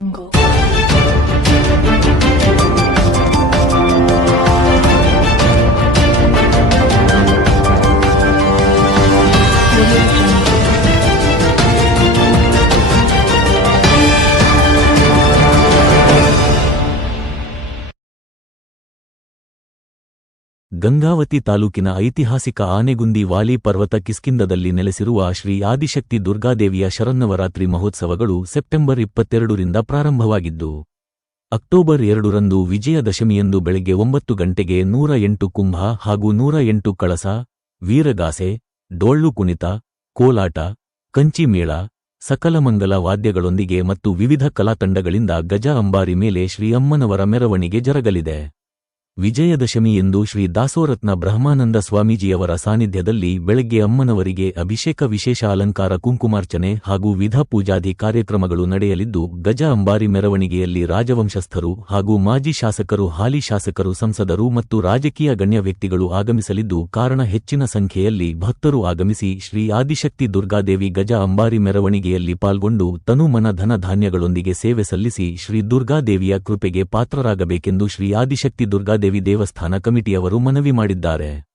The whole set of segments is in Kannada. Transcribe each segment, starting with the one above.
能够。ಗಂಗಾವತಿ ತಾಲೂಕಿನ ಐತಿಹಾಸಿಕ ಆನೆಗುಂದಿ ವಾಲಿ ಪರ್ವತ ಕಿಸ್ಕಿಂದದಲ್ಲಿ ನೆಲೆಸಿರುವ ಶ್ರೀ ಆದಿಶಕ್ತಿ ದುರ್ಗಾದೇವಿಯ ಶರನ್ನವರಾತ್ರಿ ಮಹೋತ್ಸವಗಳು ಸೆಪ್ಟೆಂಬರ್ ಇಪ್ಪತ್ತೆರಡರಿಂದ ಪ್ರಾರಂಭವಾಗಿದ್ದು, ಅಕ್ಟೋಬರ್ ಎರಡರಂದು ವಿಜಯದಶಮಿಯಂದು ಬೆಳಗ್ಗೆ ಒಂಬತ್ತು ಗಂಟೆಗೆ ನೂರ ಎಂಟು ಕುಂಭ ಹಾಗೂ ನೂರ ಎಂಟು ಕಳಸ, ವೀರಗಾಸೆ, ಡೊಳ್ಳು ಕುಣಿತ, ಕೋಲಾಟ ಕಂಚಿಮೇಳ ಸಕಲಮಂಗಲ ವಾದ್ಯಗಳೊಂದಿಗೆ ಮತ್ತು ವಿವಿಧ ಕಲಾತಂಡಗಳಿಂದ ಗಜ ಅಂಬಾರಿ ಮೇಲೆ ಶ್ರೀ ಅಮ್ಮನವರ ಮೆರವಣಿಗೆ ಜರಗಲಿದೆ. ವಿಜಯದಶಮಿ ಎಂದು ಶ್ರೀ ದಾಸೋರತ್ನ ಬ್ರಹ್ಮಾನಂದ ಸ್ವಾಮೀಜಿಯವರ ಸಾನ್ನಿಧ್ಯದಲ್ಲಿ ಬೆಳಗ್ಗೆ ಅಮ್ಮನವರಿಗೆ ಅಭಿಷೇಕ ವಿಶೇಷ ಅಲಂಕಾರ ಕುಂಕುಮಾರ್ಚನೆ ಹಾಗೂ ವಿಧ ಪೂಜಾದಿ ಕಾರ್ಯಕ್ರಮಗಳು ನಡೆಯಲಿದ್ದು, ಗಜ ಅಂಬಾರಿ ಮೆರವಣಿಗೆಯಲ್ಲಿ ರಾಜವಂಶಸ್ಥರು ಹಾಗೂ ಮಾಜಿ ಶಾಸಕರು, ಹಾಲಿ ಶಾಸಕರು, ಸಂಸದರು ಮತ್ತು ರಾಜಕೀಯ ಗಣ್ಯ ವ್ಯಕ್ತಿಗಳು ಆಗಮಿಸಲಿದ್ದು, ಕಾರಣ ಹೆಚ್ಚಿನ ಸಂಖ್ಯೆಯಲ್ಲಿ ಭಕ್ತರು ಆಗಮಿಸಿ ಶ್ರೀ ಆದಿಶಕ್ತಿ ದುರ್ಗಾದೇವಿ ಗಜ ಅಂಬಾರಿ ಮೆರವಣಿಗೆಯಲ್ಲಿ ಪಾಲ್ಗೊಂಡು ತನುಮನ ಧನ ಧಾನ್ಯಗಳೊಂದಿಗೆ ಸೇವೆ ಸಲ್ಲಿಸಿ ಶ್ರೀ ದುರ್ಗಾದೇವಿಯ ಕೃಪೆಗೆ ಪಾತ್ರರಾಗಬೇಕೆಂದು ಶ್ರೀ ಆದಿಶಕ್ತಿ ದುರ್ಗಾದೇವಿ ದೇವಸ್ಥಾನ ಕಮಿಟಿಯವರು ಮನವಿ ಮಾಡಿದ್ದಾರೆ.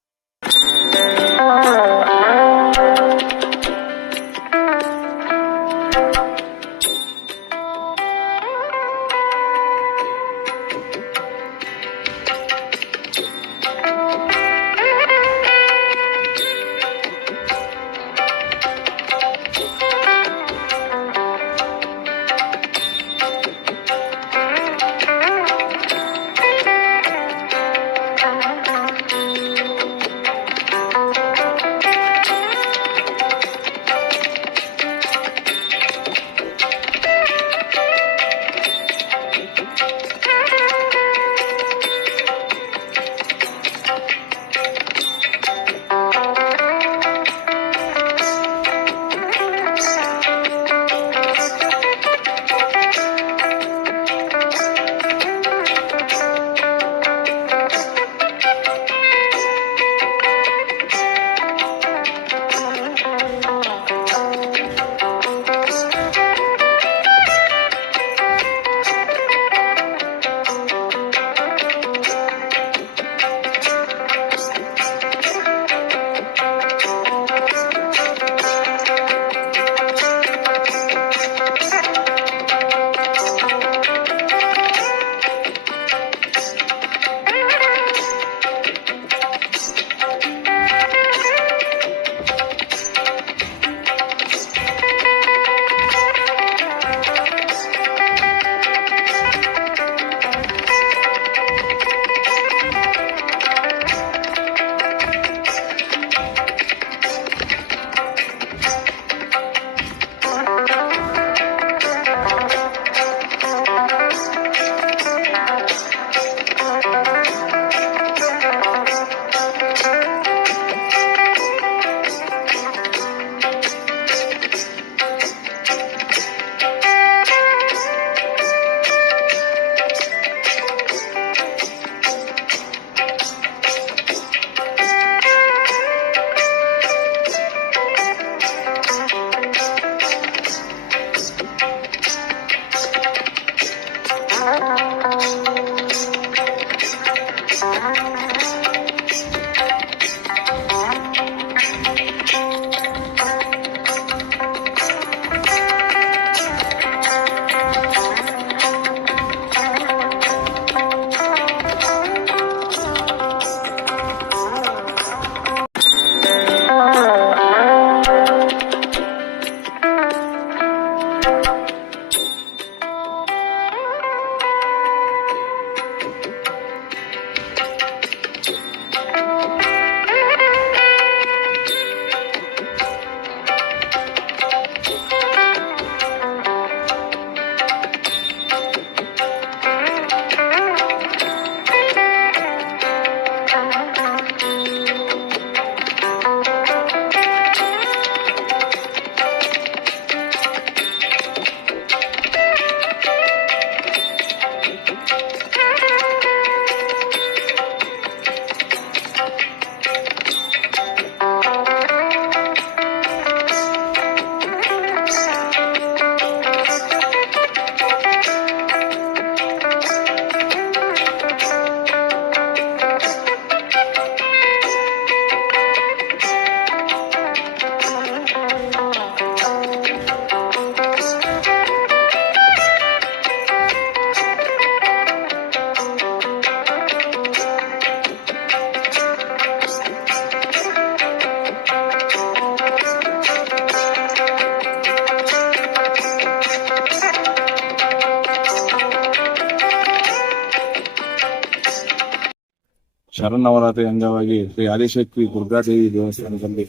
ಶರನ್ನವರಾತ್ರಿ ಅಂಗವಾಗಿ ಶ್ರೀ ಆದಿಶಕ್ತಿ ದುರ್ಗಾದೇವಿ ದೇವಸ್ಥಾನದಲ್ಲಿ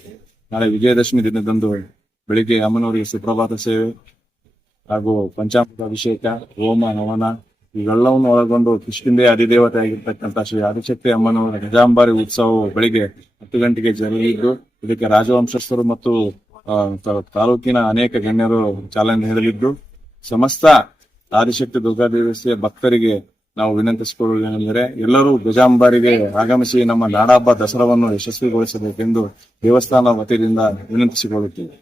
ನಾಳೆ ವಿಜಯದಶಮಿ ದಿನದಂದು ಬೆಳಿಗ್ಗೆ ಅಮ್ಮನವರಿಗೆ ಸುಪ್ರಭಾತ ಸೇವೆ ಹಾಗೂ ಪಂಚಾಮೃತ ಅಭಿಷೇಕ, ಹೋಮ ನವನ ಇವೆಲ್ಲವನ್ನು ಒಳಗೊಂಡು ಕೃಷ್ಣಿಂದೇ ಅಧಿದೇವತೆ ಆಗಿರ್ತಕ್ಕಂಥ ಶ್ರೀ ಆದಿಶಕ್ತಿ ಅಮ್ಮನವರ ಗಜಾಂಬಾರಿ ಉತ್ಸವವು ಬೆಳಿಗ್ಗೆ ಹತ್ತು ಗಂಟೆಗೆ ಜರುಗಿದ್ದು, ಇದಕ್ಕೆ ರಾಜವಂಶಸ್ಥರು ಮತ್ತು ತಾಲೂಕಿನ ಅನೇಕ ಗಣ್ಯರು ಚಾಲನೆ ನೀಡಲಿದ್ದು, ಸಮಸ್ತ ಆದಿಶಕ್ತಿ ದುರ್ಗಾದೇವಿಯ ಭಕ್ತರಿಗೆ ನಾವು ವಿನಂತಿಸಿಕೊಳ್ಳುವುದೇನೆಂದರೆ ಎಲ್ಲರೂ ಗಜಾಂಬಾರಿಗೆ ಆಗಮಿಸಿ ನಮ್ಮ ನಾಡಹಬ್ಬ ದಸರಾವನ್ನು ಯಶಸ್ವಿಗೊಳಿಸಬೇಕೆಂದು ದೇವಸ್ಥಾನ ವತಿಯಿಂದ ವಿನಂತಿಸಿಕೊಳ್ಳುತ್ತೇವೆ.